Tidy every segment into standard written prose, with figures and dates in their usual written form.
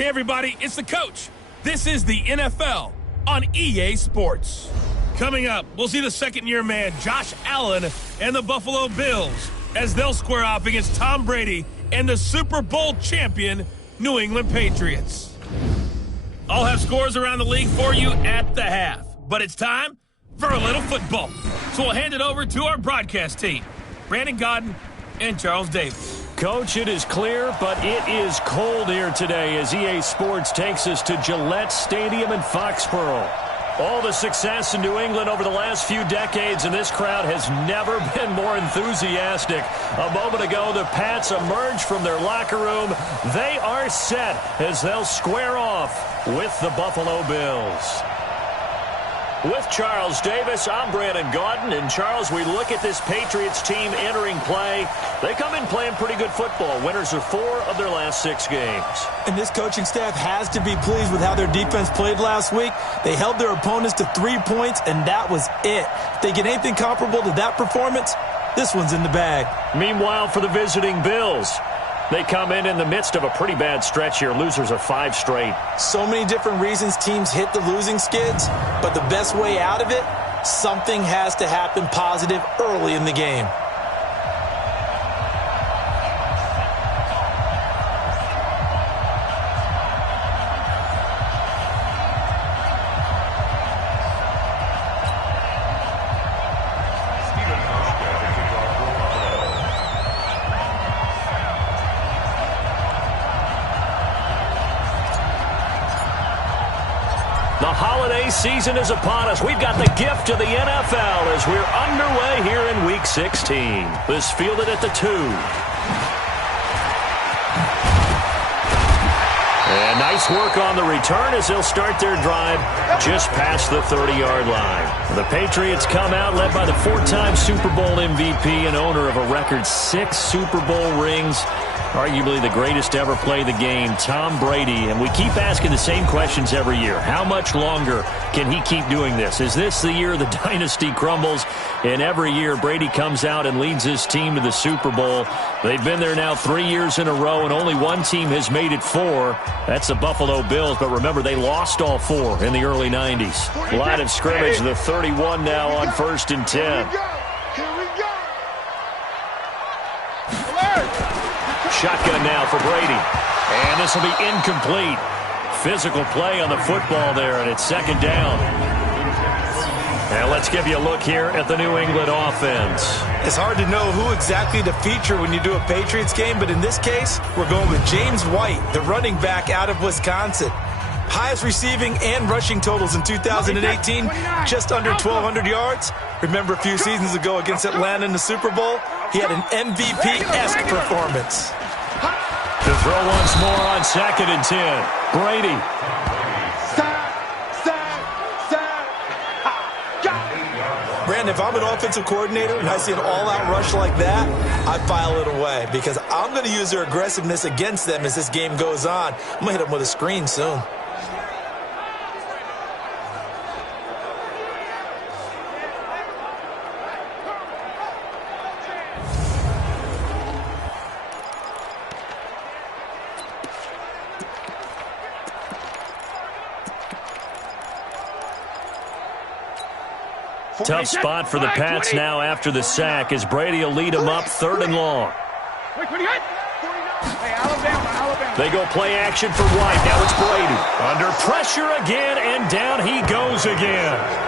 Hey, everybody, it's the coach. This is the NFL on EA Sports. Coming up, we'll see the second-year man, Josh Allen, and the Buffalo Bills as they'll square off against Tom Brady and the Super Bowl champion, New England Patriots. I'll have scores around the league for you at the half, but it's time for a little football. So we'll hand it over to our broadcast team, Brandon Gaudin and Charles Davis. Coach, it is clear, but it is cold here today as EA Sports takes us to Gillette Stadium in Foxborough. All the success in New England over the last few decades, and this crowd has never been more enthusiastic. A moment ago, the Pats emerged from their locker room. They are set as they'll square off with the Buffalo Bills. With Charles Davis, I'm Brandon Gaudin. And, Charles, we look at this Patriots team entering play. They come in playing pretty good football. Winners of 4 of their last 6 games. And this coaching staff has to be pleased with how their defense played last week. They held their opponents to 3 points, and that was it. If they get anything comparable to that performance, this one's in the bag. Meanwhile, for the visiting Bills, they come in the midst of a pretty bad stretch here. Losers of 5 straight. So many different reasons teams hit the losing skids, but the best way out of it, something has to happen positive early in the game. The holiday season is upon us. We've got the gift of the NFL as we're underway here in Week 16. This fielded at the 2. And nice work on the return as they'll start their drive just past the 30-yard line. The Patriots come out led by the 4-time Super Bowl MVP and owner of a record 6 Super Bowl rings. Arguably the greatest to ever play the game, Tom Brady. And we keep asking the same questions every year. How much longer can he keep doing this? Is this the year the dynasty crumbles? And every year, Brady comes out and leads his team to the Super Bowl. They've been there now 3 years in a row, and only one team has made it 4. That's the Buffalo Bills. But remember, they lost all 4 in the early 90s. Line of scrimmage, the 31 now on 1st and 10. Shotgun now for Brady. And this will be incomplete. Physical play on the football there, and it's 2nd down. And let's give you a look here at the New England offense. It's hard to know who exactly to feature when you do a Patriots game, but in this case, we're going with James White, the running back out of Wisconsin. Highest receiving and rushing totals in 2018, just under 1,200 yards. Remember a few seasons ago against Atlanta in the Super Bowl? He had an MVP-esque performance. To throw once more on 2nd and 10. Brady. Brandon, if I'm an offensive coordinator and I see an all-out rush like that, I file it away because I'm going to use their aggressiveness against them as this game goes on. I'm going to hit them with a screen soon. Tough spot for the Pats now after the sack as Brady will lead them up 3rd and long. They go play action for White. Now it's Brady. Under pressure again, and down he goes again.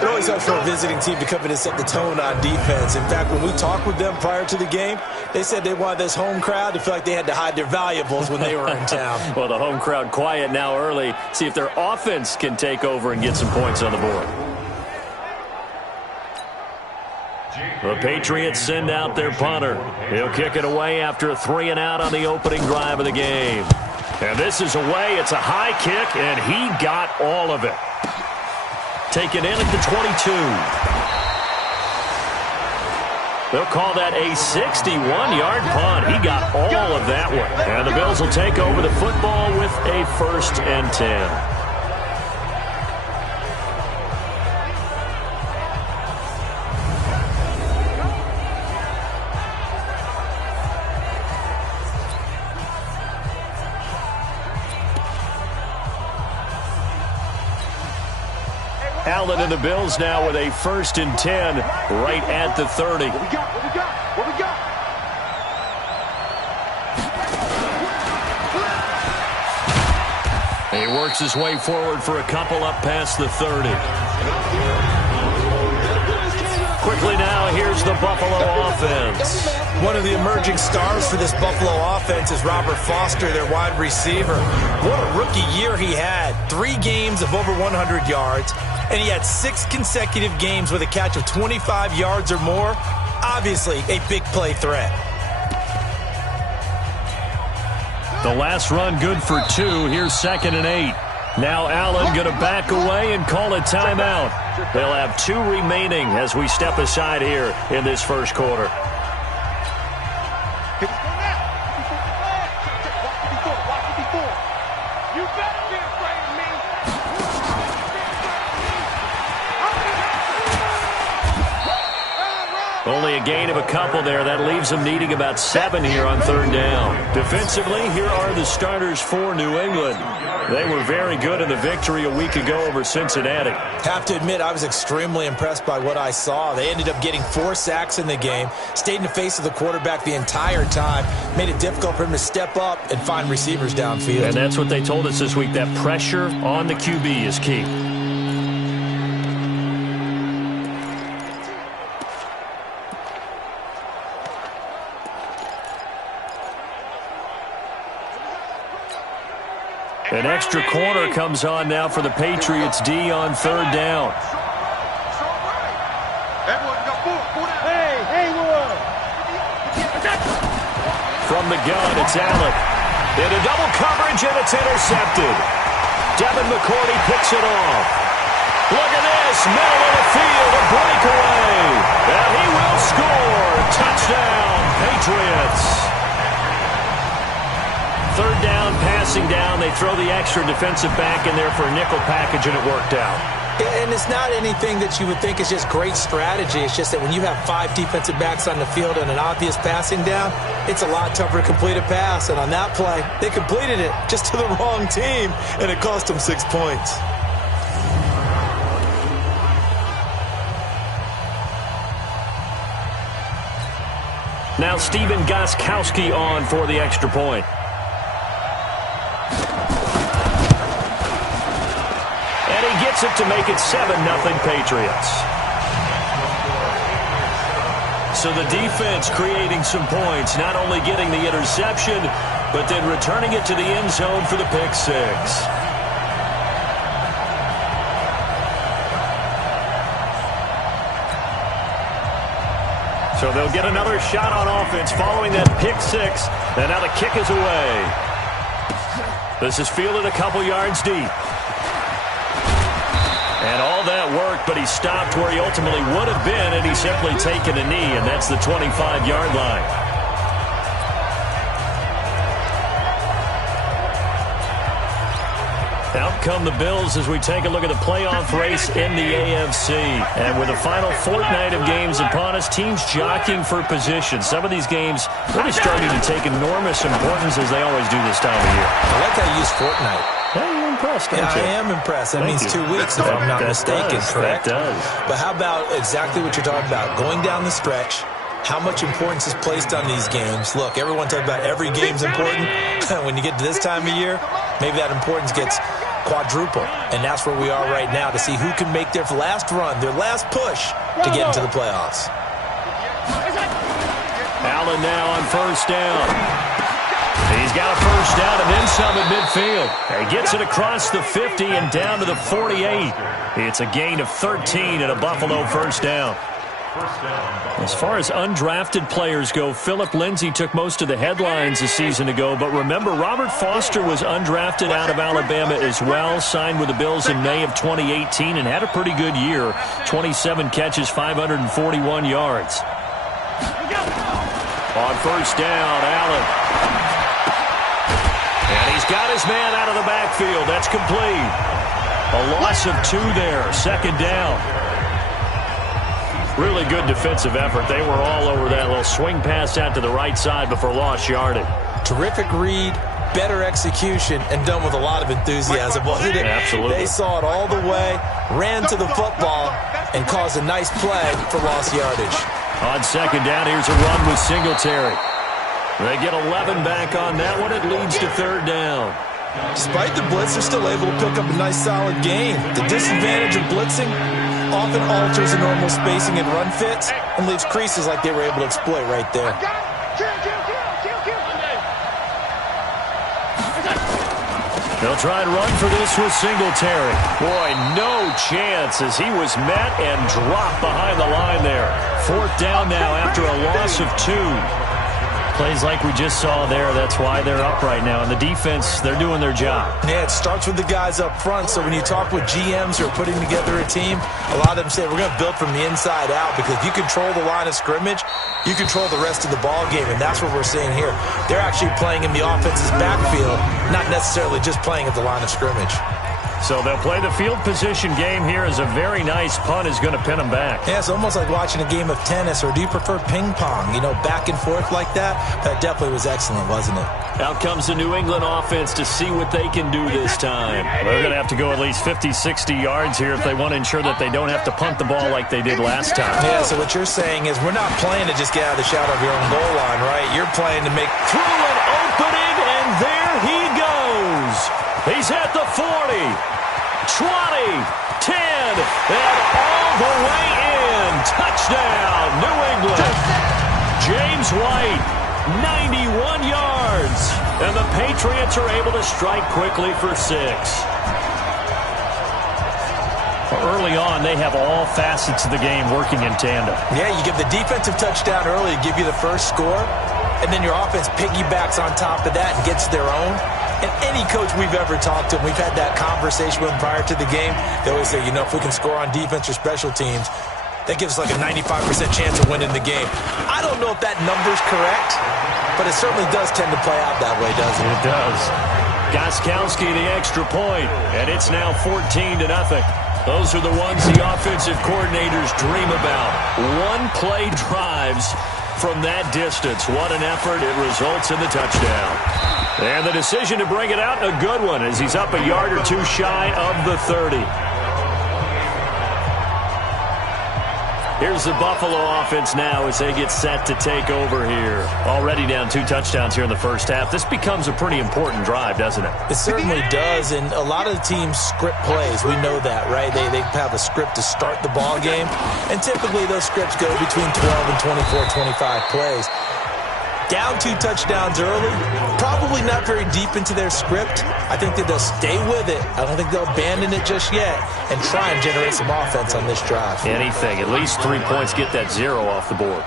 It always helps for a visiting team to come in and set the tone on defense. In fact, when we talked with them prior to the game, they said they wanted this home crowd to feel like they had to hide their valuables when they were in town. Well, the home crowd quiet now early. See if their offense can take over and get some points on the board. The Patriots send out their punter. He'll kick it away after a 3 and out on the opening drive of the game. And this is away. It's a high kick, and he got all of it. Taken in at the 22. They'll call that a 61-yard punt. He got all of that one. And the Bills will take over the football with a 1st and 10. Allen and the Bills now with a 1st and 10 right at the 30. What we got? He works his way forward for a couple up past the 30. Quickly now, here's the Buffalo offense. One of the emerging stars for this Buffalo offense is Robert Foster, their wide receiver. What a rookie year he had. 3 games of over 100 yards, and he had 6 consecutive games with a catch of 25 yards or more. Obviously, a big play threat. The last run good for 2. Here's 2nd and 8. Now Allen going to back away and call a timeout. They'll have 2 remaining as we step aside here in this first quarter. Only a gain of a couple there. That leaves them needing about 7 here on 3rd down. Defensively, here are the starters for New England. They were very good in the victory a week ago over Cincinnati. Have to admit, I was extremely impressed by what I saw. They ended up getting 4 sacks in the game, stayed in the face of the quarterback the entire time, made it difficult for him to step up and find receivers downfield. And that's what they told us this week, that pressure on the QB is key. An extra corner comes on now for the Patriots D on 3rd down. From the gun, it's Allen. Into double coverage, and it's intercepted. Devin McCourty picks it off. Look at this, middle of the field, a breakaway. And he will score. Touchdown, Patriots. 3rd down, passing down. They throw the extra defensive back in there for a nickel package, and it worked out. And it's not anything that you would think is just great strategy. It's just that when you have 5 defensive backs on the field and an obvious passing down, it's a lot tougher to complete a pass. And on that play, they completed it just to the wrong team, and it cost them 6 points. Now Stephen Gostkowski on for the extra point. And he gets it to make it 7-0 Patriots. So the defense creating some points, not only getting the interception, but then returning it to the end zone for the pick 6. So they'll get another shot on offense following that pick 6. And now the kick is away. This is fielded a couple yards deep. And all that worked, but he stopped where he ultimately would have been, and he's simply taken a knee, and that's the 25-yard line. Out come the Bills as we take a look at the playoff race in the AFC. And with the final fortnight of games upon us, teams jockeying for position. Some of these games really starting to take enormous importance as they always do this time of year. I like how you use fortnight. Hey, you're impressed, aren't you? I am impressed. That means 2 weeks, if I'm not mistaken, correct? That does. But how about exactly what you're talking about? Going down the stretch, how much importance is placed on these games? Look, everyone talks about every game's important. When you get to this time of year, maybe that importance gets quadruple. And that's where we are right now to see who can make their last run, their last push to get into the playoffs. Allen now on 1st down. He's got a 1st down and then some at midfield. He gets it across the 50 and down to the 48. It's a gain of 13 and a Buffalo 1st down. As far as undrafted players go, Philip Lindsay took most of the headlines a season ago. But remember, Robert Foster was undrafted out of Alabama as well, signed with the Bills in May of 2018 and had a pretty good year. 27 catches, 541 yards. On 1st down, Allen. And he's got his man out of the backfield. That's complete. A loss of 2 there. 2nd down. Really good defensive effort. They were all over that little swing pass out to the right side before lost yardage. Terrific read, better execution, and done with a lot of enthusiasm. Absolutely. They saw it all the way. ran to the football and caused a nice play for lost yardage. On second down, here's a run with Singletary. They get 11 back on that one. It leads to third down. Despite the blitz, they're still able to pick up a nice solid gain. The disadvantage of blitzing often alters the normal spacing and run fits and leaves creases like they were able to exploit right there. They'll try and run for this with Singletary. Boy, no chance as he was met and dropped behind the line there. Fourth down now after a loss of 2. Plays like we just saw there, that's why they're up right now. And the defense, they're doing their job. Yeah, it starts with the guys up front. So when you talk with GMs who are putting together a team, a lot of them say, we're going to build from the inside out, because if you control the line of scrimmage, you control the rest of the ball game, and that's what we're seeing here. They're actually playing in the offense's backfield, not necessarily just playing at the line of scrimmage. So they'll play the field position game here as a very nice punt is going to pin them back. Yeah, it's almost like watching a game of tennis, or do you prefer ping pong? You know, back and forth like that? That definitely was excellent, wasn't it? Out comes the New England offense to see what they can do this time. They're going to have to go at least 50, 60 yards here if they want to ensure that they don't have to punt the ball like they did last time. Yeah, so what you're saying is we're not playing to just get out of the shadow of your own goal line, right? You're playing to make through an opening, and there he goes. He's at the 40, 20, 10, and all the way in. Touchdown, New England. James White, 91 yards. And the Patriots are able to strike quickly for 6. Early on, they have all facets of the game working in tandem. Yeah, you give the defensive touchdown early to give you the first score, and then your offense piggybacks on top of that and gets their own. And any coach we've ever talked to, and we've had that conversation with them prior to the game, they always say, you know, if we can score on defense or special teams, that gives us like a 95% chance of winning the game. I don't know if that number's correct, but it certainly does tend to play out that way, doesn't it? It does. Gostkowski the extra point, and it's now 14-0. Those are the ones the offensive coordinators dream about. One-play drives from that distance. What an effort. It results in the touchdown. And the decision to bring it out, a good one, as he's up a yard or two shy of the 30. Here's the Buffalo offense now as they get set to take over here. Already down 2 touchdowns here in the first half. This becomes a pretty important drive, doesn't it? It certainly does, and a lot of the teams script plays. We know that, right? They have a script to start the ball game, and typically those scripts go between 12 and 24, 25 plays. Down 2 touchdowns early, probably not very deep into their script. I think that they'll stay with it. I don't think they'll abandon it just yet and try and generate some offense on this drive. Anything. At least 3 points, get that 0 off the board.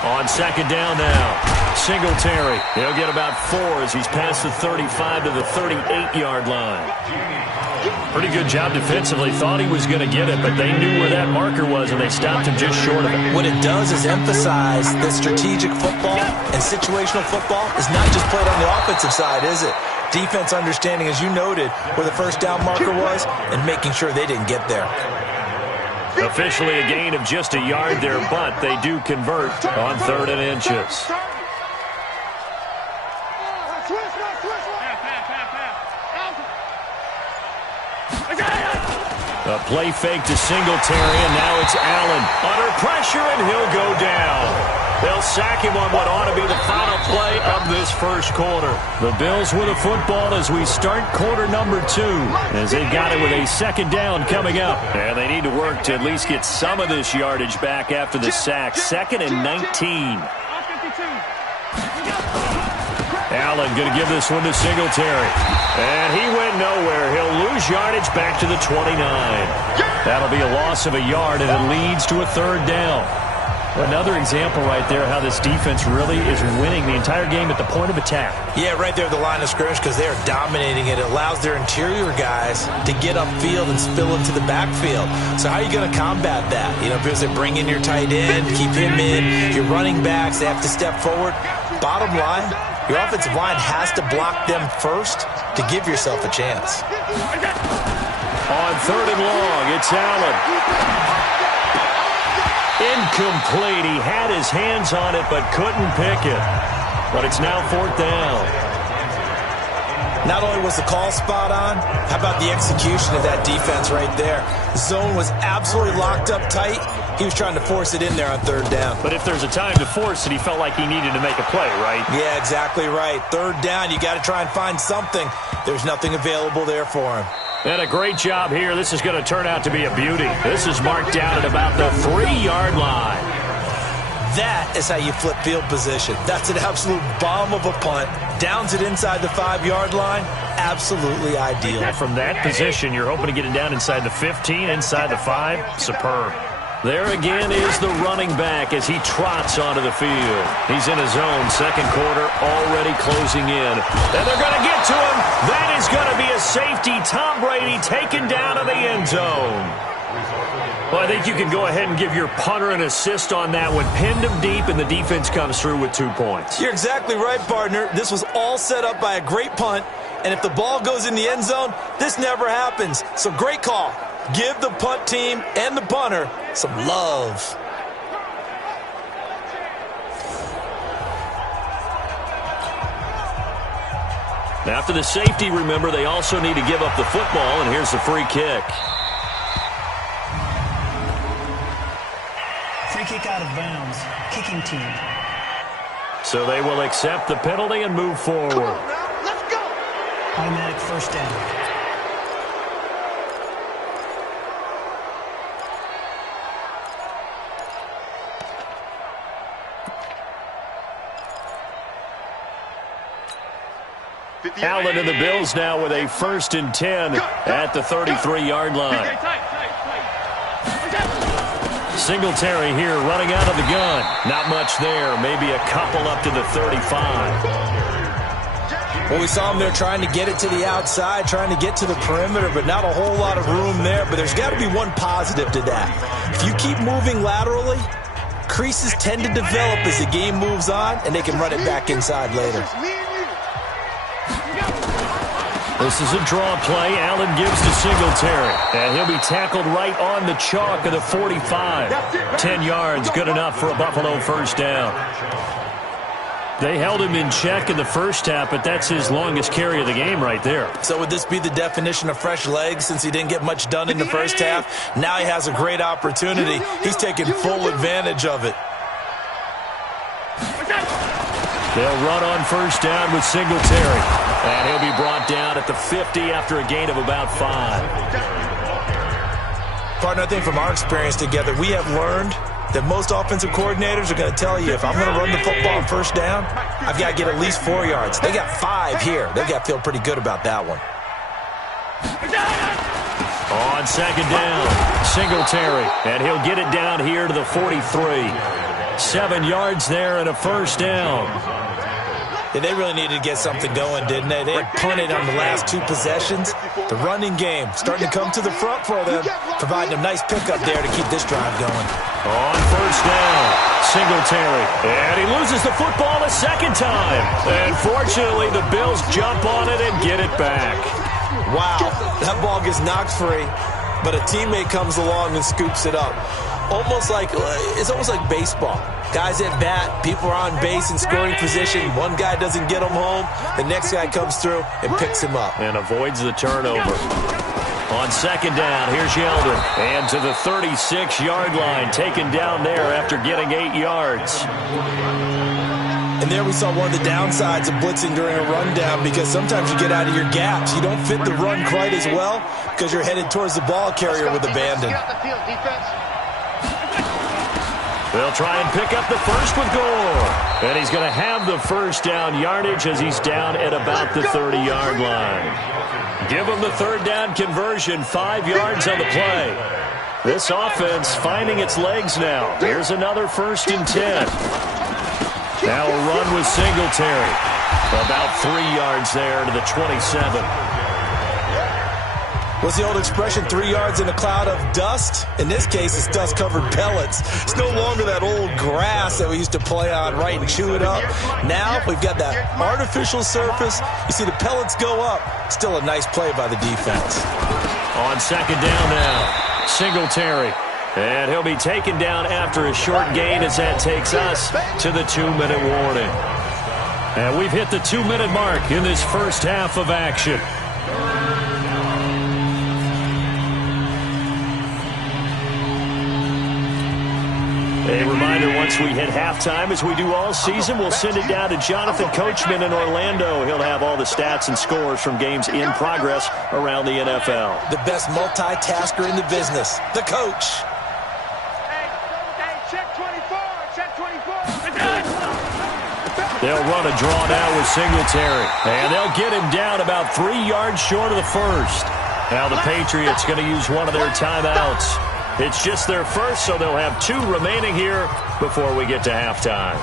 On second down now, Singletary. He'll get about 4 as he's past the 35 to the 38-yard line. Pretty good job defensively. Thought he was going to get it, but they knew where that marker was, and they stopped him just short of it. What it does is emphasize that strategic football and situational football is not just played on the offensive side, is it? Defense understanding, as you noted, where the first down marker was and making sure they didn't get there. Officially a gain of just a yard there, but they do convert on 3rd and inches. A play fake to Singletary, and now it's Allen. Under pressure, and he'll go down. They'll sack him on what ought to be the final play of this first quarter. The Bills with a football as we start quarter number 2, as they've got it with a second down coming up. And they need to work to at least get some of this yardage back after the sack. 2nd and 19. Allen going to give this one to Singletary. And he went nowhere. He'll lose yardage back to the 29. That'll be a loss of a yard, and it leads to a 3rd down. Another example right there how this defense really is winning the entire game at the point of attack. Yeah, right there at the line of scrimmage, because they are dominating it. It allows their interior guys to get upfield and spill into the backfield. So how are you going to combat that? You know, because they bring in your tight end, keep him in, your running backs, they have to step forward. Bottom line, your offensive line has to block them first to give yourself a chance. On 3rd and long, it's Allen. Incomplete. He had his hands on it but couldn't pick it. But it's now 4th down. Not only was the call spot on, how about the execution of that defense right there? The zone was absolutely locked up tight. He was trying to force it in there on third down. But if there's a time to force it, he felt like he needed to make a play, right? Yeah, exactly right. Third down, you got to try and find something. There's nothing available there for him. And a great job here. This is going to turn out to be a beauty. This is marked down at about the 3-yard line. That is how you flip field position. That's an absolute bomb of a punt. Downs it inside the 5-yard line. Absolutely ideal. And from that position, you're hoping to get it down inside the 15, inside the 5. Superb. There again is the running back as he trots onto the field. He's in his zone, second quarter, already closing in. And they're going to get to him. That is going to be a safety. Tom Brady taken down to the end zone. Well, I think you can go ahead and give your punter an assist on that one. Pinned him deep, and the defense comes through with 2 points. You're exactly right, partner. This was all set up by a great punt. And if the ball goes in the end zone, this never happens. So great call. Give the punt team and the punter some love. After the safety, remember, they also need to give up the football, and here's the free kick. Free kick out of bounds. Kicking team. So they will accept the penalty and move forward. Come on now, let's go. Automatic first down. Allen and the Bills now with a 1st and 10 at the 33-yard line. Singletary here running out of the gun. Not much there. Maybe a couple up to the 35. Well, we saw him there trying to get it to the outside, trying to get to the perimeter, but not a whole lot of room there. But there's got to be one positive to that. If you keep moving laterally, creases tend to develop as the game moves on, and they can run it back inside later. This is a draw play. Allen gives to Singletary. And he'll be tackled right on the chalk of the 45. 10 yards, good enough for a Buffalo first down. They held him in check in the first half, but that's his longest carry of the game right there. So would this be the definition of fresh legs since he didn't get much done in the first half? Now he has a great opportunity. He's taking full advantage of it. They'll run on first down with Singletary. And he'll be brought down at the 50 after a gain of about 5. Partner, I think from our experience together, we have learned that most offensive coordinators are going to tell you, if I'm going to run the football on first down, I've got to get at least 4 yards. They got 5 here. They got to feel pretty good about that one. On second down, Singletary. And he'll get it down here to the 43. 7 yards there and a first down. Yeah, they really needed to get something going, didn't they? They had punted on the last 2 possessions. The running game starting to come to the front for them, providing a nice pickup there to keep this drive going. On first down, Singletary. And he loses the football a second time. And fortunately, the Bills jump on it and get it back. Wow, that ball gets knocked free, but a teammate comes along and scoops it up. It's almost like baseball. Guys at bat, people are on base in scoring position. One guy doesn't get him home. The next guy comes through and picks him up. And avoids the turnover. On second down, here's Yeldon. And to the 36-yard line, taken down there after getting 8 yards. And there we saw one of the downsides of blitzing during a rundown, because sometimes you get out of your gaps. You don't fit the run quite as well because you're headed towards the ball carrier with abandon. They'll try and pick up the first with Gore. And he's going to have the first down yardage as he's down at about the 30-yard line. Give him the third down conversion, 5 yards on the play. This offense finding its legs now. Here's another 1st and 10. Now a run with Singletary. About 3 yards there to the 27. What's the old expression, 3 yards in a cloud of dust? In this case, it's dust-covered pellets. It's no longer that old grass that we used to play on, right, and chew it up. Now we've got that artificial surface. You see the pellets go up. Still a nice play by the defense. On second down now, Singletary. And he'll be taken down after a short gain as that takes us to the 2-minute warning. And we've hit the 2-minute mark in this first half of action. A reminder, once we hit halftime, as we do all season, we'll send it down to Jonathan Coachman in Orlando. He'll have all the stats and scores from games in progress around the NFL. The best multitasker in the business, the coach. Hey, check 24, check 24. They'll run a draw now with Singletary. And they'll get him down about 3 yards short of the first. Now the Patriots going to use one of their timeouts. It's just their first, so they'll have 2 remaining here before we get to halftime.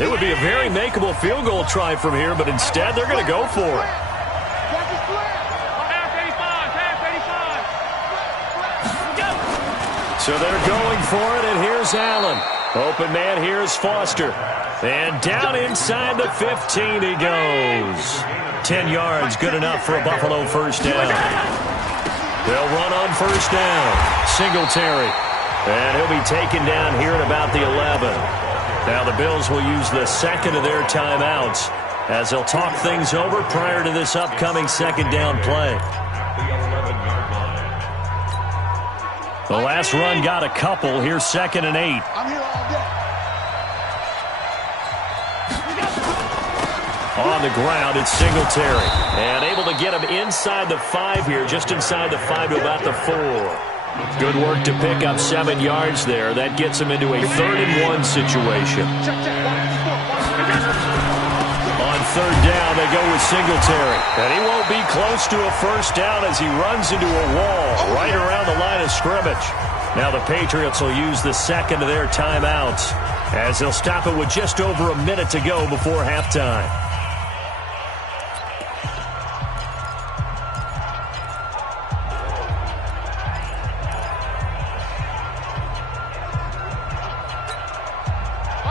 It would be a very makeable field goal try from here, but instead they're going to go for it. So they're going for it, and here's Allen. Open man, here's Foster. And down inside the 15 he goes. 10 yards, good enough for a Buffalo first down. They'll run on first down. Singletary. And he'll be taken down here at about the 11. Now the Bills will use the second of their timeouts as they'll talk things over prior to this upcoming second down play. The last run got a couple. Here's 2nd and 8. I'm here all day. On the ground, it's Singletary. And able to get him inside the 5 here, just inside the 5 to about the 4. Good work to pick up 7 yards there. That gets him into a 3rd and 1 situation. On 3rd down, they go with Singletary. And he won't be close to a first down as he runs into a wall right around the line of scrimmage. Now the Patriots will use the second of their timeouts as they'll stop it with just over a minute to go before halftime.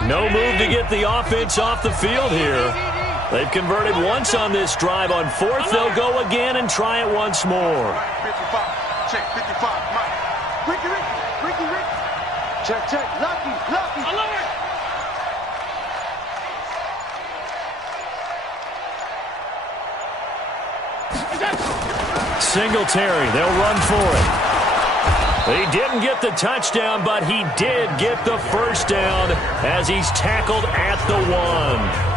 No move to get the offense off the field here. They've converted once on this drive. On 4th, they'll go again and try it once more. 55, check, 55, Mike. Ricky. Check, Lucky. Singletary, they'll run for it. He didn't get the touchdown, but he did get the first down as he's tackled at the 1.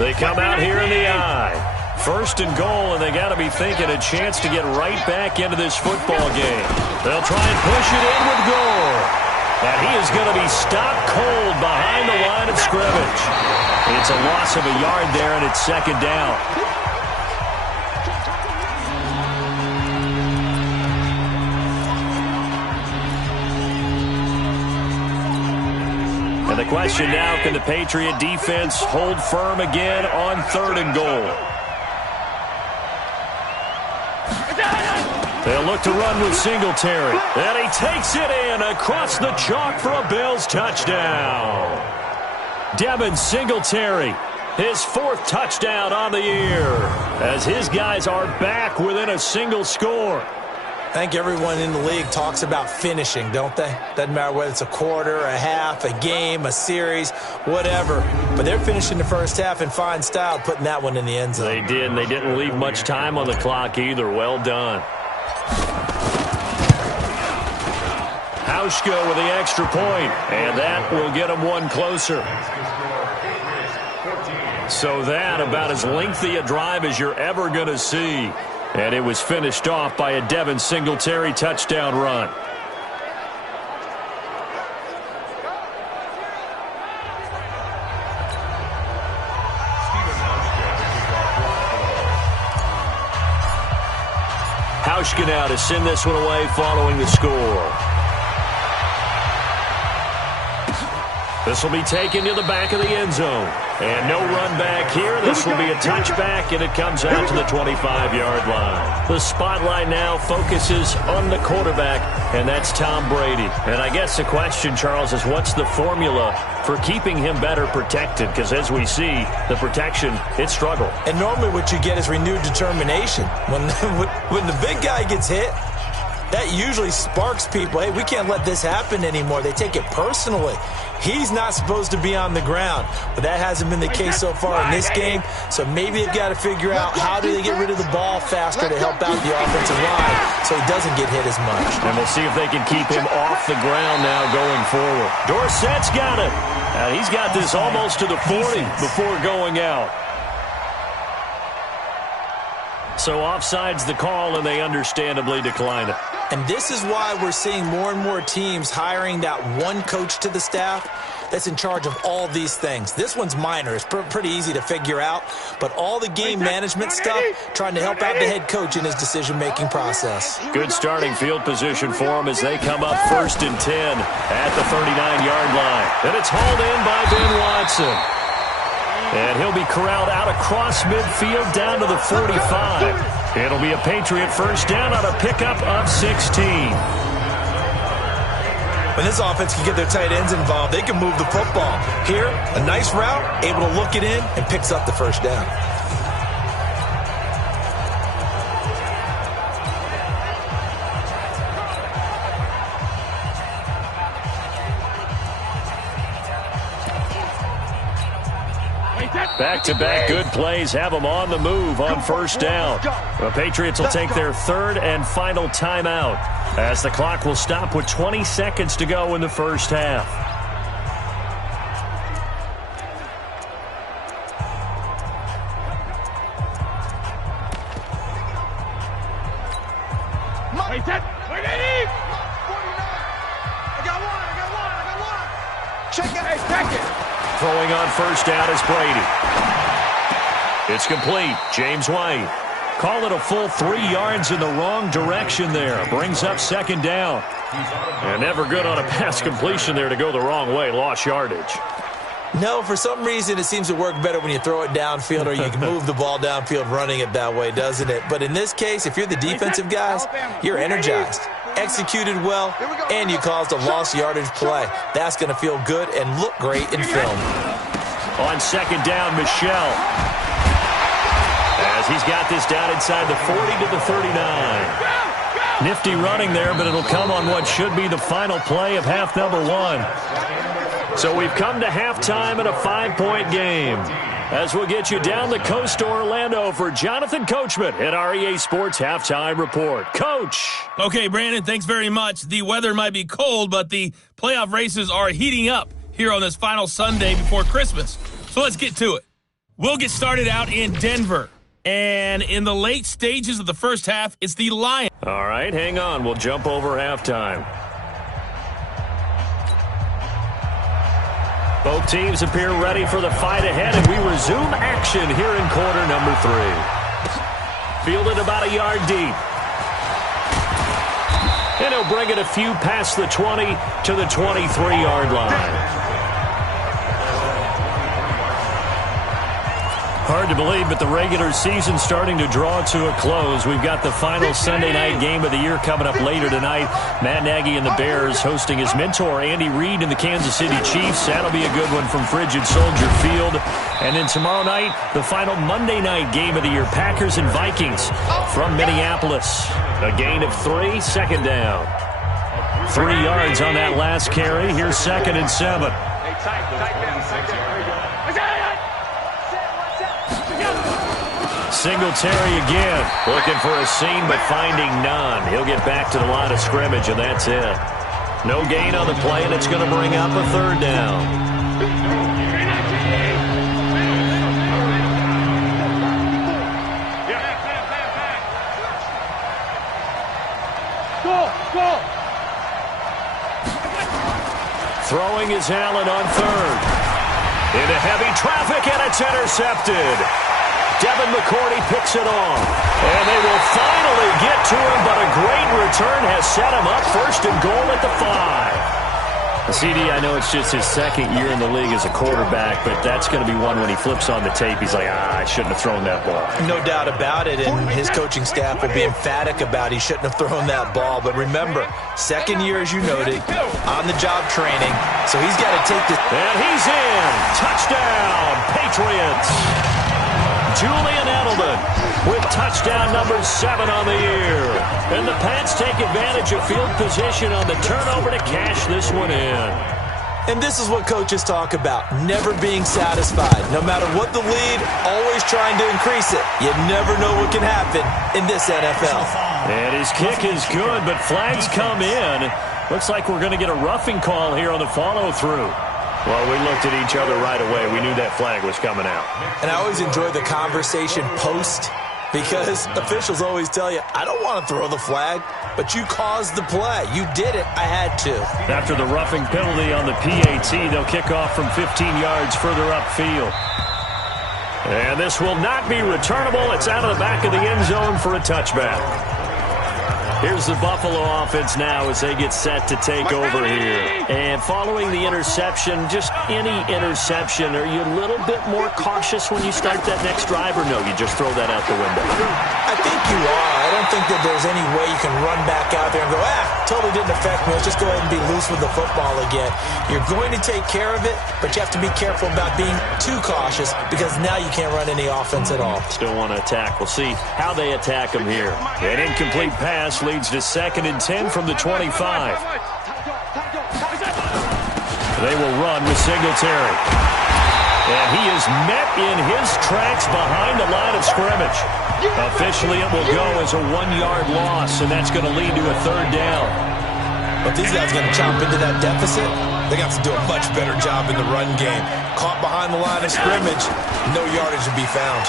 They come out here in the eye. 1st and goal, and they got to be thinking a chance to get right back into this football game. They'll try and push it in with Gore. And he is going to be stopped cold behind the line of scrimmage. It's a loss of a yard there, and it's 2nd down. And the question now, can the Patriot defense hold firm again on 3rd and goal? They'll look to run with Singletary. And he takes it in across the chalk for a Bills touchdown. Devin Singletary, his 4th touchdown on the year, as his guys are back within a single score. I think everyone in the league talks about finishing, don't they? Doesn't matter whether it's a quarter, a half, a game, a series, whatever. But they're finishing the first half in fine style, putting that one in the end zone. They did, and they didn't leave much time on the clock either. Well done. Hauschka with the extra point, and that will get him one closer. So that about as lengthy a drive as you're ever going to see. And it was finished off by a Devin Singletary touchdown run. Hauschka now to send this one away following the score. This will be taken to the back of the end zone. And no run back here. This will be a touchback, and it comes out to the 25-yard line. The spotlight now focuses on the quarterback, and that's Tom Brady. And I guess the question, Charles, is what's the formula for keeping him better protected? Because as we see, the protection, it struggled. And normally what you get is renewed determination. When the big guy gets hit, that usually sparks people. Hey, we can't let this happen anymore. They take it personally. He's not supposed to be on the ground, but that hasn't been the case so far in this game. So maybe they've got to figure out how do they get rid of the ball faster to help out the offensive line so he doesn't get hit as much. And we'll see if they can keep him off the ground now going forward. Dorsett's got it. And he's got this almost to the 40 before going out. So offside's the call, and they understandably decline it. And this is why we're seeing more and more teams hiring that one coach to the staff that's in charge of all these things. This one's minor. It's pretty easy to figure out. But all the game management stuff, trying to help out the head coach in his decision-making process. Good starting field position for them as they come up 1st and 10 at the 39-yard line. And it's hauled in by Ben Watson. And he'll be corralled out across midfield down to the 45. It'll be a Patriot first down on a pickup of 16. When this offense can get their tight ends involved, they can move the football. Here, a nice route, able to look it in, and picks up the first down. Back-to-back good plays have them on the move on first down. The Patriots will take their third and final timeout as the clock will stop with 20 seconds to go in the first half. Throwing on first down is Brady. It's complete. James White. Call it a full 3 yards in the wrong direction there. Brings up second down. And never good on a pass completion there to go the wrong way. Lost yardage. No, for some reason it seems to work better when you throw it downfield or you can move the ball downfield running it that way, doesn't it? But in this case, if you're the defensive guys, you're energized. Executed well, and you caused a lost yardage play. That's going to feel good and look great in film. On second down, Michel. As he's got this down inside the 40 to the 39. Nifty running there, but it'll come on what should be the final play of half number 1. So we've come to halftime in a 5-point game. As we'll get you down the coast to Orlando for Jonathan Coachman at our EA Sports Halftime Report. Coach. Okay, Brandon, thanks very much. The weather might be cold, but the playoff races are heating up here on this final Sunday before Christmas. So let's get to it. We'll get started out in Denver. And in the late stages of the first half, it's the Lions. All right, hang on. We'll jump over halftime. Both teams appear ready for the fight ahead, and we resume action here in quarter number 3. Fielded about a yard deep. And he'll bring it a few past the 20 to the 23-yard line. Hard to believe, but the regular season's starting to draw to a close. We've got the final Sunday night game of the year coming up later tonight. Matt Nagy and the Bears hosting his mentor, Andy Reid, and the Kansas City Chiefs. That'll be a good one from Frigid Soldier Field. And then tomorrow night, the final Monday night game of the year, Packers and Vikings from Minneapolis. A gain of 3, second down. 3 yards on that last carry. Here's 2nd and 7. Singletary again, looking for a seam but finding none. He'll get back to the line of scrimmage, and that's it. No gain on the play, and it's going to bring up a 3rd down. Throwing is Allen on 3rd. Into heavy traffic, and it's intercepted. Devin McCourty picks it off. And they will finally get to him, but a great return has set him up first and goal at the 5. CD, I know it's just his second year in the league as a quarterback, but that's going to be one when he flips on the tape. He's like, I shouldn't have thrown that ball. No doubt about it, and his coaching staff will be emphatic about he shouldn't have thrown that ball. But remember, second year, as you noted, on-the-job training, so he's got to take this. And he's in. Touchdown, Patriots. Julian Edelman with touchdown number 7 on the year. And the Pats take advantage of field position on the turnover to cash this one in. And this is what coaches talk about, never being satisfied. No matter what the lead, always trying to increase it. You never know what can happen in this NFL. And his kick is good, but flags come in. Looks like we're going to get a roughing call here on the follow-through. Well, we looked at each other right away. We knew that flag was coming out. And I always enjoy the conversation post because officials always tell you, I don't want to throw the flag, but you caused the play. You did it. I had to. After the roughing penalty on the PAT, they'll kick off from 15 yards further upfield. And this will not be returnable. It's out of the back of the end zone for a touchback. Here's the Buffalo offense now as they get set to take over here. And following the interception, just any interception, are you a little bit more cautious when you start that next drive, or no, you just throw that out the window? I think you are. I don't think that there's any way you can run back out there and go, totally didn't affect me. Let's just go ahead and be loose with the football again. You're going to take care of it, but you have to be careful about being too cautious because now you can't run any offense at all. Still want to attack. We'll see how they attack them here. An incomplete pass leads to 2nd and 10 from the 25. They will run with Singletary. And he is met in his tracks behind the line of scrimmage. Officially, it will go as a 1-yard loss, and that's going to lead to a 3rd down. But these guys are going to chomp into that deficit. They got to do a much better job in the run game. Caught behind the line of scrimmage, no yardage to be found.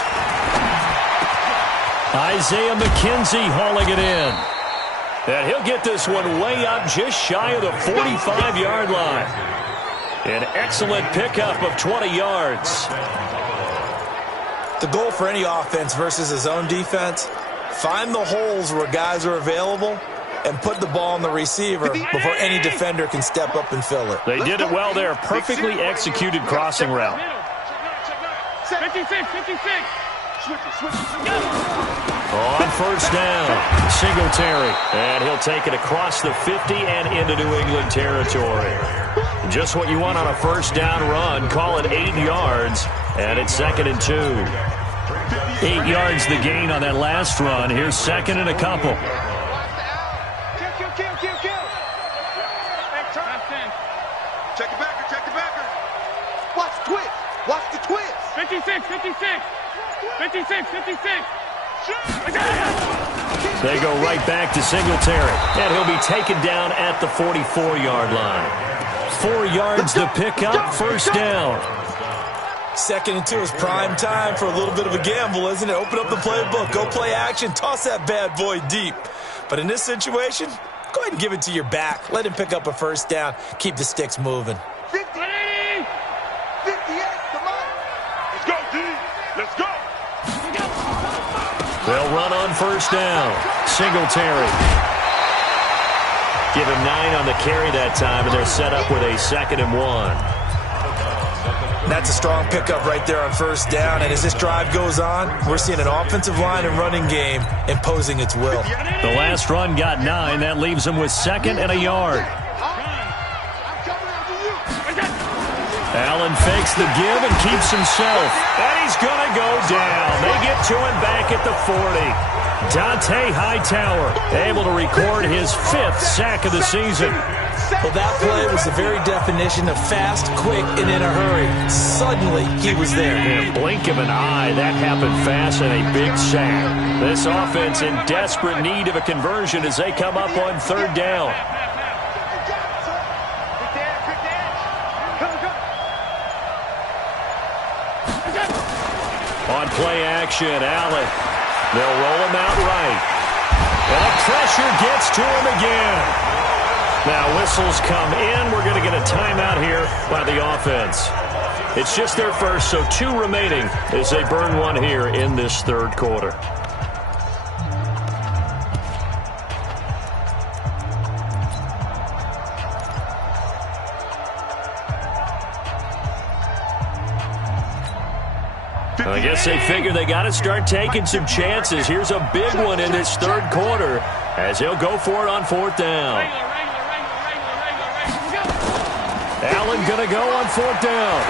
Isaiah McKenzie hauling it in. And he'll get this one way up just shy of the 45-yard line. An excellent pickup of 20 yards. The goal for any offense versus his own defense, find the holes where guys are available and put the ball on the receiver before any defender can step up and fill it. They did it well there. Perfectly executed crossing route. 56. On first down, Singletary. And he'll take it across the 50 and into New England territory. Just what you want on a first down run. Call it 8 yards. And it's 2nd and 2. 8 yards the gain on that last run. Here's 2nd and a couple. Kill. Check the backer. Watch the twist. 56. They go right back to Singletary. And he'll be taken down at the 44-yard line. 4 yards to pick up, first down. 2nd and 2 is prime time for a little bit of a gamble, isn't it? Open up the playbook, go play action, toss that bad boy deep. But in this situation, go ahead and give it to your back. Let him pick up a first down. Keep the sticks moving. 58, come on. Let's go, D. Let's go. They'll run on first down. Singletary. Give him 9 on the carry that time, and they're set up with a 2nd and 1. That's a strong pickup right there on first down. And as this drive goes on, we're seeing an offensive line and running game imposing its will. The last run got 9. That leaves them with 2nd and a yard. Allen fakes the give and keeps himself. And he's going to go down. They get to him back at the 40. Dante Hightower able to record his 5th sack of the season. Well, that play was the very definition of fast, quick, and in a hurry. Suddenly, he was there. In a blink of an eye, that happened fast and a big sack. This offense in desperate need of a conversion as they come up on 3rd down. On play action, Allen. They'll roll him out right. And the pressure gets to him again. Now whistles come in. We're going to get a timeout here by the offense. It's just their first, so 2 remaining as they burn one here in this third quarter. I guess they figure they got to start taking some chances. Here's a big one in this third quarter as he'll go for it on 4th down. Allen going to go on 4th down.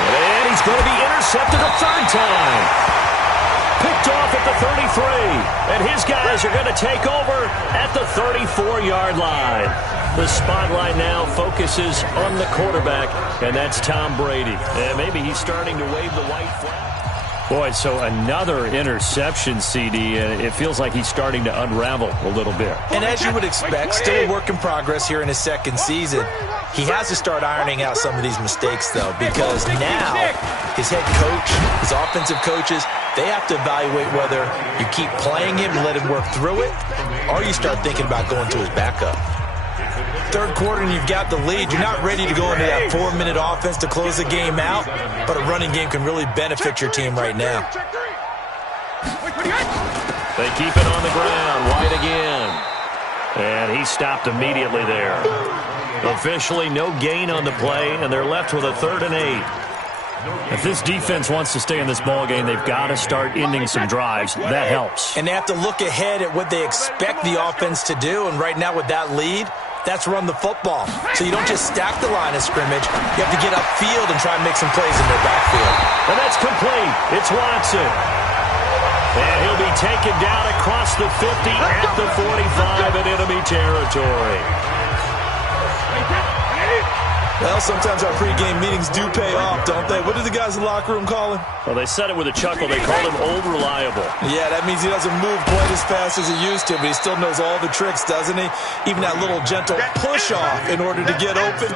And he's going to be intercepted a 3rd time. Picked off at the 33. And his guys are going to take over at the 34-yard line. The spotlight now focuses on the quarterback, and that's Tom Brady. And maybe he's starting to wave the white flag. Boy, so another interception, CD, and it feels like he's starting to unravel a little bit. And as you would expect, still a work in progress here in his 2nd season. He has to start ironing out some of these mistakes, though, because now his head coach, his offensive coaches, they have to evaluate whether you keep playing him and let him work through it, or you start thinking about going to his backup. Third quarter and you've got the lead. You're not ready to go into that 4-minute offense to close the game out, but a running game can really benefit your team right now. They keep it on the ground. White again. And he stopped immediately there. Officially no gain on the play, and they're left with a 3rd and 8. If this defense wants to stay in this ball game, they've got to start ending some drives. That helps. And they have to look ahead at what they expect the offense to do, and right now with that lead, that's run the football. So you don't just stack the line of scrimmage. You have to get upfield and try and make some plays in their backfield. And that's complete. It's Watson. And he'll be taken down across the 50 at the 45 in enemy territory. Well, sometimes our pregame meetings do pay off, don't they? What did the guys in the locker room call him? Well, they said it with a chuckle. They called him Old Reliable. Yeah, that means he doesn't move quite as fast as he used to, but he still knows all the tricks, doesn't he? Even that little gentle push-off in order to get open,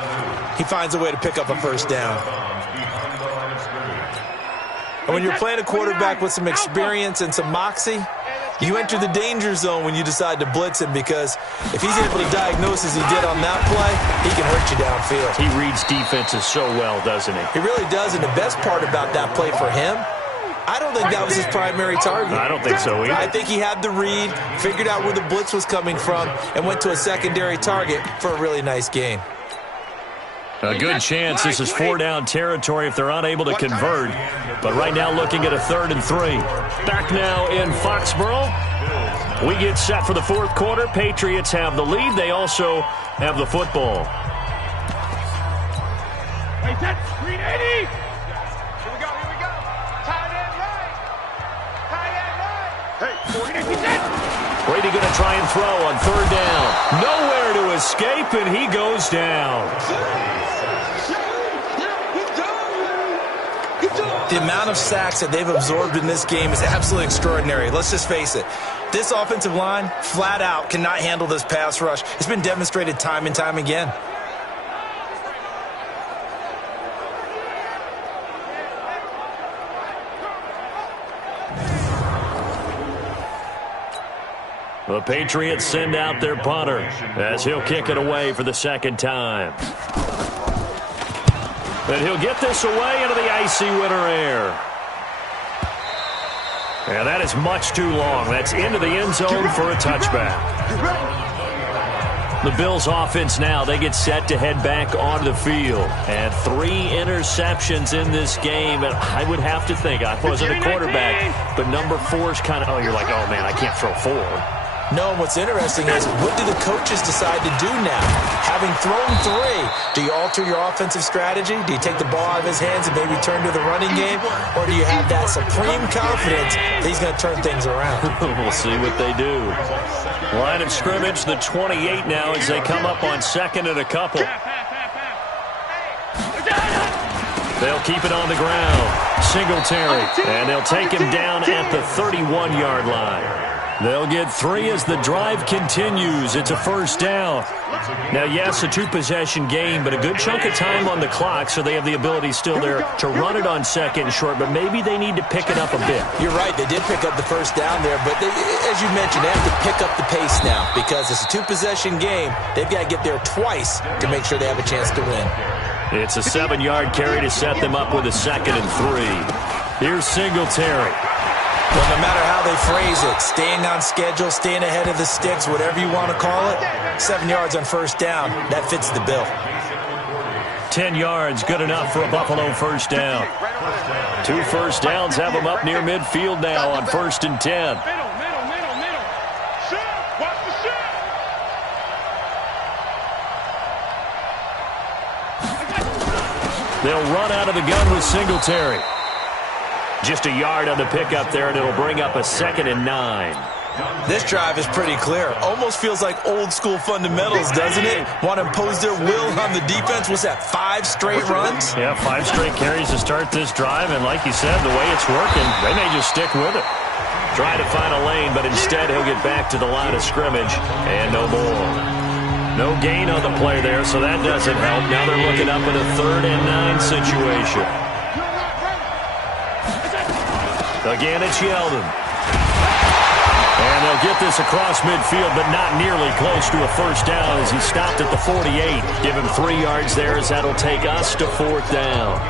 he finds a way to pick up a 1st down. And when you're playing a quarterback with some experience and some moxie, you enter the danger zone when you decide to blitz him, because if he's able to diagnose as he did on that play, he can hurt you downfield. He reads defenses so well, doesn't he? He really does, and the best part about that play for him, I don't think that was his primary target. I don't think so either. I think he had the read, figured out where the blitz was coming from, and went to a secondary target for a really nice gain. A good chance this is 4-down territory if they're unable to convert. But right now looking at a 3rd and 3. Back now in Foxborough. We get set for the 4th quarter. Patriots have the lead. They also have the football. Hey, that's 380. Here we go, here we go. Tight end right. Tight end right. Hey, Brady going to try and throw on 3rd down. Nowhere to escape, and he goes down. The amount of sacks that they've absorbed in this game is absolutely extraordinary. Let's just face it. This offensive line, flat out, cannot handle this pass rush. It's been demonstrated time and time again. The Patriots send out their punter as he'll kick it away for the 2nd time. And he'll get this away into the icy winter air. And that is much too long. That's into the end zone for a touchback. The Bills offense now, they get set to head back onto the field. And 3 interceptions in this game. And I would have to think, I wasn't a quarterback, but number 4 is kind of, oh, you're like, oh, man, I can't throw 4. No, and what's interesting is, what do the coaches decide to do now? Having thrown 3, do you alter your offensive strategy? Do you take the ball out of his hands and maybe turn to the running game? Or do you have that supreme confidence that he's going to turn things around? We'll see what they do. Line of scrimmage, the 28 now as they come up on 2nd and a couple. They'll keep it on the ground. Singletary, and they'll take him down at the 31-yard line. They'll get 3 as the drive continues. It's a 1st down. Now, yes, a 2-possession game, but a good chunk of time on the clock, so they have the ability still there to run it on 2nd and short, but maybe they need to pick it up a bit. You're right. They did pick up the 1st down there, but as you mentioned, they have to pick up the pace now because it's a 2-possession game. They've got to get there twice to make sure they have a chance to win. It's a 7-yard carry to set them up with a 2nd and 3. Here's Singletary. Well, no matter how they phrase it, staying on schedule, staying ahead of the sticks, whatever you want to call it, 7 yards on first down, that fits the bill. 10 yards, good enough for a Buffalo first down. 2 first downs have them up near midfield now on 1st and 10. Middle. Shot. Watch the shot. They'll run out of the gun with Singletary. Just a yard on the pickup there, and it'll bring up a 2nd and 9. This drive is pretty clear. Almost feels like old school fundamentals, doesn't it? Want to impose their will on the defense. What's that, 5 straight runs? Yeah, 5 straight carries to start this drive, and like you said, the way it's working, they may just stick with it. Try to find a lane, but instead he'll get back to the line of scrimmage, and no more. No gain on the play there, so that doesn't help. Now they're looking up in a 3rd and 9 situation. Again, it's Yeldon. And they'll get this across midfield, but not nearly close to a first down as he stopped at the 48. Give him 3 yards there as that'll take us to 4th down.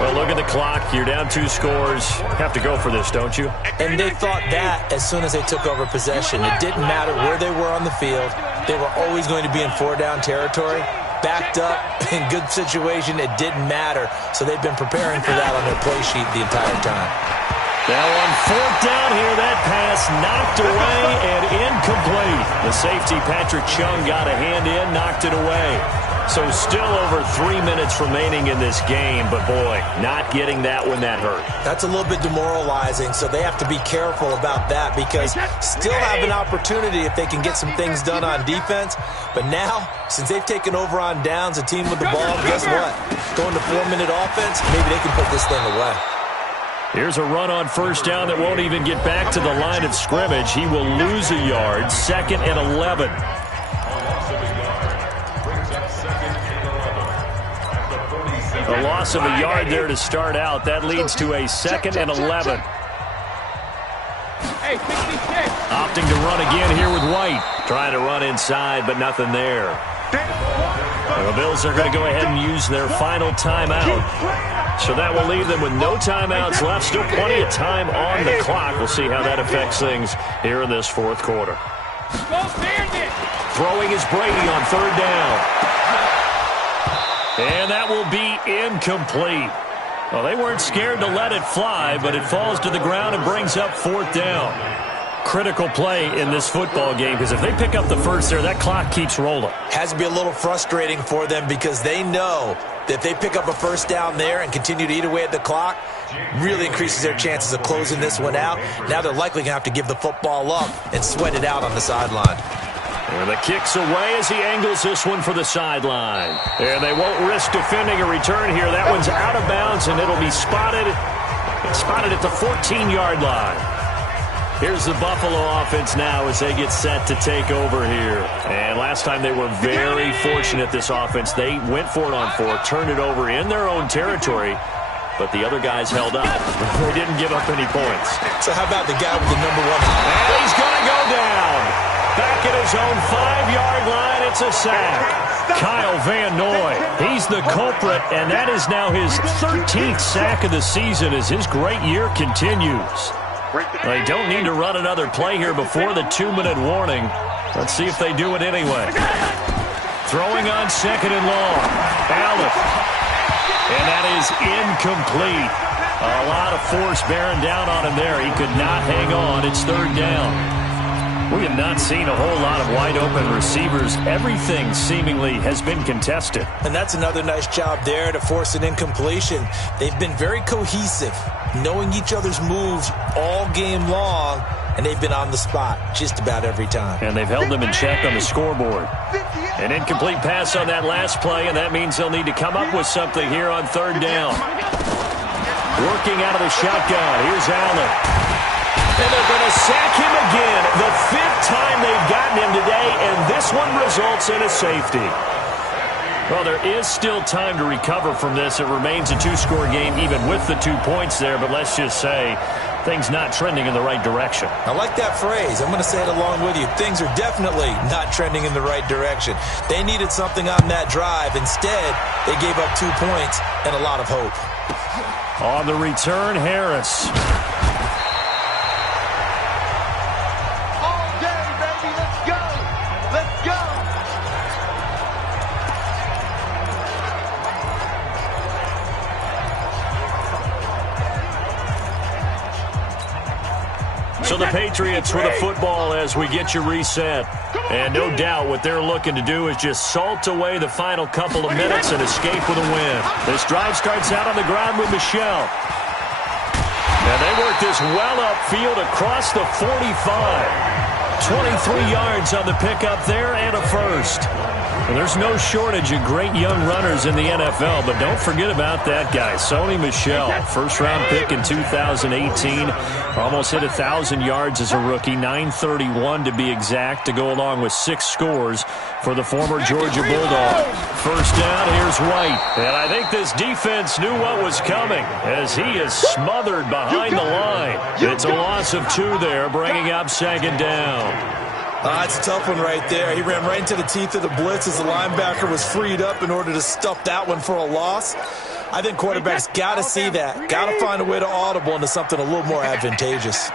Well, look at the clock. You're down 2 scores. Have to go for this, don't you? And they thought that as soon as they took over possession. It didn't matter where they were on the field. They were always going to be in 4-down territory. Backed up, in good situation, it didn't matter. So they've been preparing for that on their play sheet the entire time. Now on 4th down here, that pass knocked away and incomplete. The safety, Patrick Chung, got a hand in, knocked it away. So still over 3 minutes remaining in this game, but boy, not getting that when that hurt. That's a little bit demoralizing, so they have to be careful about that because still have an opportunity if they can get some things done on defense. But now, since they've taken over on downs, a team with the ball, guess what? Going to 4-minute offense, maybe they can put this thing away. Here's a run on first down that won't even get back to the line of scrimmage. He will lose a yard, 2nd and 11. A loss of a yard there to start out. That leads to a 2nd and 11. Hey, 66. Opting to run again here with White. Trying to run inside, but nothing there. The Bills are going to go ahead and use their final timeout. So that will leave them with no timeouts left. Still plenty of time on the clock. We'll see how that affects things here in this 4th quarter. Throwing is Brady on 3rd down. And that will be incomplete. Well, they weren't scared to let it fly, but it falls to the ground and brings up 4th down. Critical play in this football game because if they pick up the first there, that clock keeps rolling. Has to be a little frustrating for them because they know that if they pick up a first down there and continue to eat away at the clock, really increases their chances of closing this one out. Now they're likely going to have to give the football up and sweat it out on the sideline. And the kick's away as he angles this one for the sideline. And they won't risk defending a return here. That one's out of bounds, and it'll be spotted at the 14-yard line. Here's the Buffalo offense now as they get set to take over here. And last time they were very fortunate, this offense. They went for it on 4, turned it over in their own territory, but the other guys held up. They didn't give up any points. So how about the guy with the number 1? And he's going to go down. Back at his own 5-yard line, it's a sack. Kyle Van Noy, he's the culprit, and that is now his 13th sack of the season as his great year continues. They don't need to run another play here before the 2-minute warning. Let's see if they do it anyway. Throwing on 2nd and long. Allen. And that is incomplete. A lot of force bearing down on him there. He could not hang on. It's 3rd down. We have not seen a whole lot of wide-open receivers. Everything seemingly has been contested. And that's another nice job there to force an incompletion. They've been very cohesive, knowing each other's moves all game long, and they've been on the spot just about every time. And they've held them in check on the scoreboard. An incomplete pass on that last play, and that means they'll need to come up with something here on 3rd down. Working out of the shotgun. Here's Allen. And they're going to sack him again. The 5th time they've gotten him today, and this one results in a safety. Well, there is still time to recover from this. It remains a 2-score game even with the 2 points there, but let's just say things not trending in the right direction. I like that phrase. I'm going to say it along with you. Things are definitely not trending in the right direction. They needed something on that drive. Instead, they gave up 2 points and a lot of hope. On the return, Harris. All day, baby. Let's go. Let's go. So the Patriots with a football as we get you reset. And no doubt what they're looking to do is just salt away the final couple of minutes and escape with a win. This drive starts out on the ground with Michel. And they work this well upfield across the 45. 23 yards on the pickup there and a first. Well, there's no shortage of great young runners in the NFL, but don't forget about that guy, Sony Michel. First-round pick in 2018. Almost hit 1,000 yards as a rookie, 931 to be exact, to go along with 6 scores for the former Georgia Bulldog. First down, here's White. And I think this defense knew what was coming as he is smothered behind the line. It's a loss of 2 there, bringing up second down. It's a tough one right there. He ran right into the teeth of the blitz as the linebacker was freed up in order to stuff that one for a loss. I think quarterbacks got to see that. Got to find a way to audible into something a little more advantageous.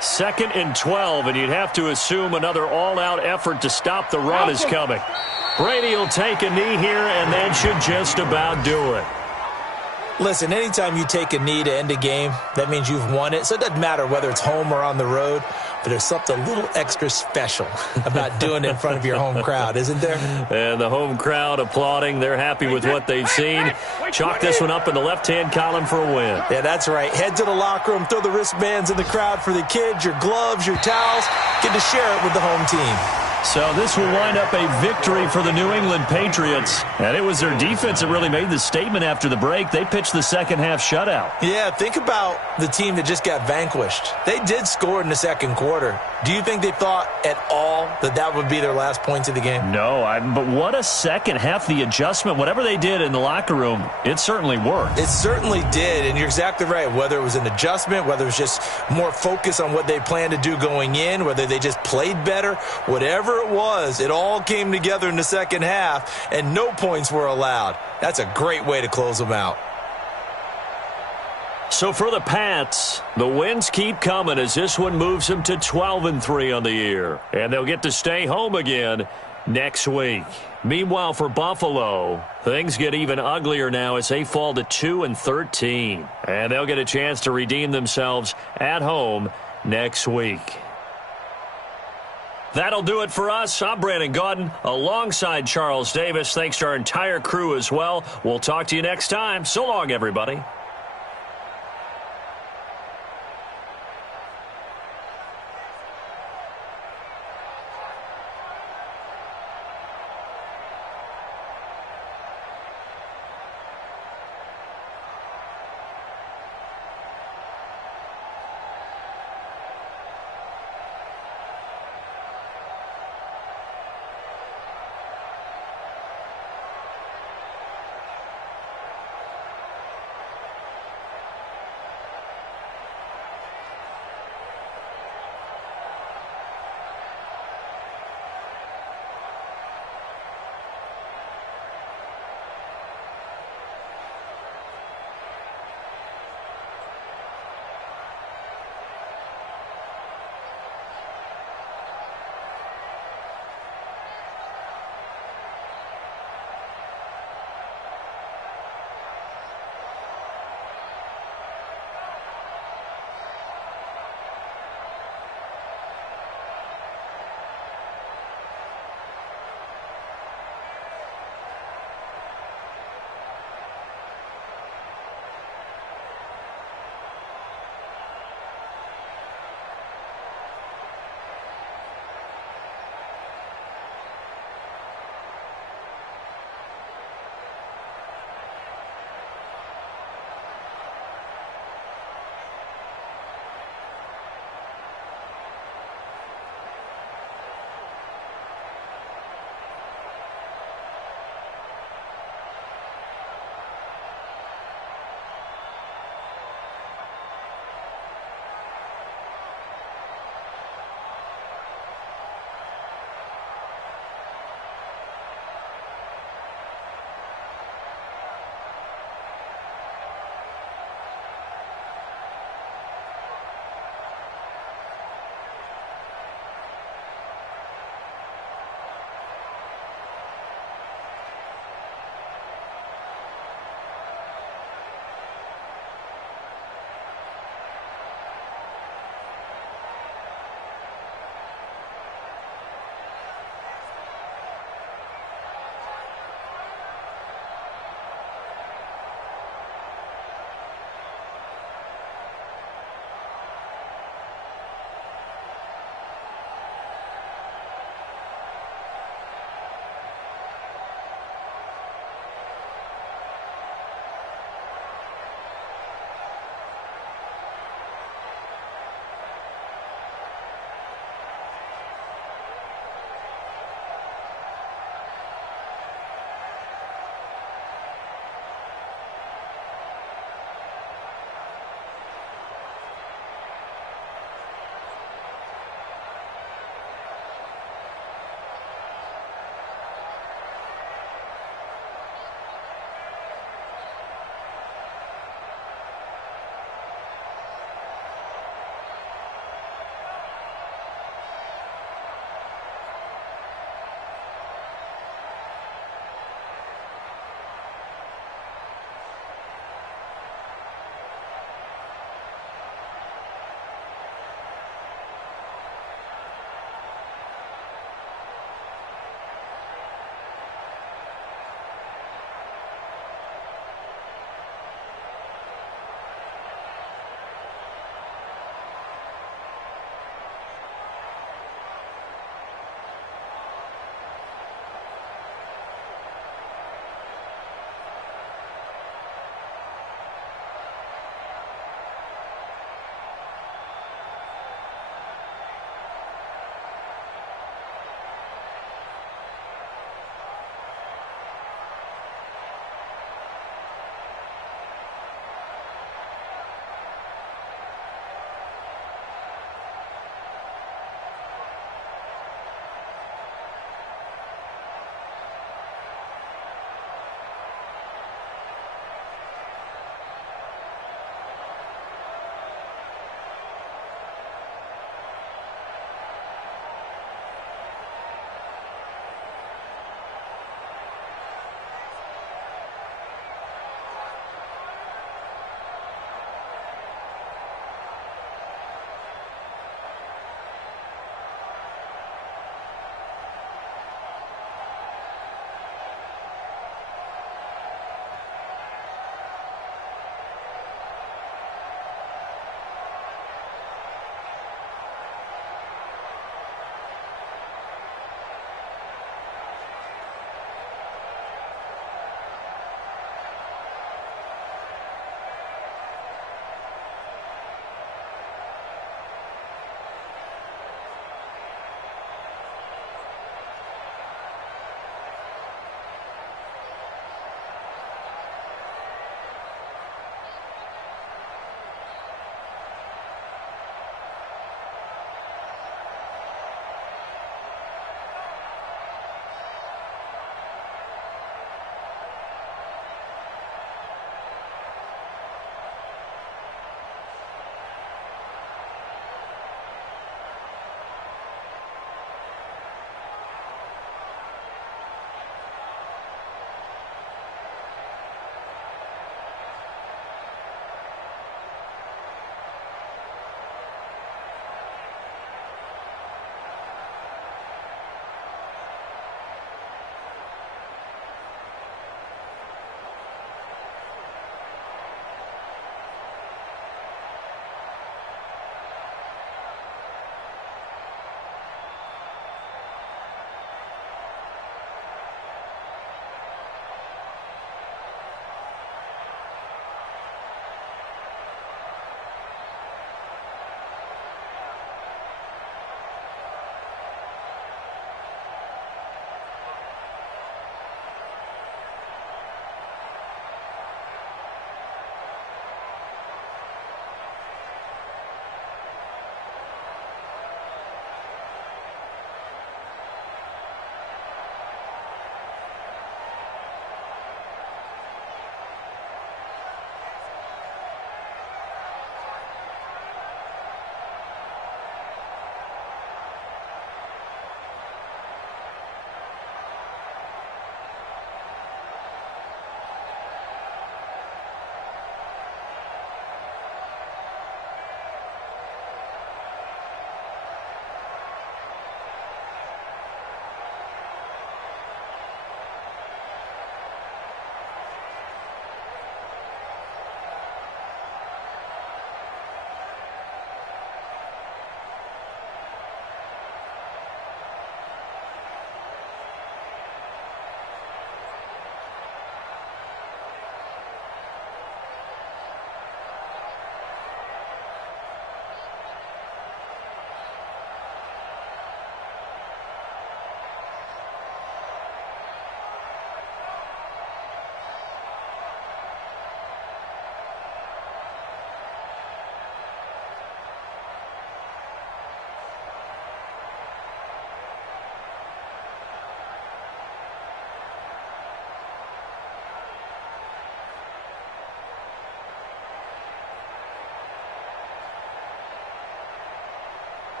2nd and 12, and you'd have to assume another all-out effort to stop the run is coming. Brady will take a knee here, and that should just about do it. Listen, anytime you take a knee to end a game, that means you've won it. So it doesn't matter whether it's home or on the road, but there's something a little extra special about doing it in front of your home crowd, isn't there? And the home crowd applauding. They're happy with what they've seen. Chalk this one up in the left-hand column for a win. Yeah, that's right. Head to the locker room, throw the wristbands in the crowd for the kids, your gloves, your towels. Get to share it with the home team. So this will wind up a victory for the New England Patriots. And it was their defense that really made the statement after the break. They pitched the second-half shutout. Yeah, think about the team that just got vanquished. They did score in the second quarter. Do you think they thought at all that that would be their last points of the game? No, but what a second half. The adjustment, whatever they did in the locker room, it certainly worked. It certainly did, and you're exactly right. Whether it was an adjustment, whether it was just more focus on what they planned to do going in, whether they just played better, whatever it was, it all came together in the second half, and no points were allowed. That's a great way to close them out. So for the Pats, the wins keep coming as this one moves them to 12-3 on the year. And they'll get to stay home again next week. Meanwhile, for Buffalo, things get even uglier now as they fall to 2-13. And they'll get a chance to redeem themselves at home next week. That'll do it for us. I'm Brandon Gaudin alongside Charles Davis. Thanks to our entire crew as well. We'll talk to you next time. So long, everybody.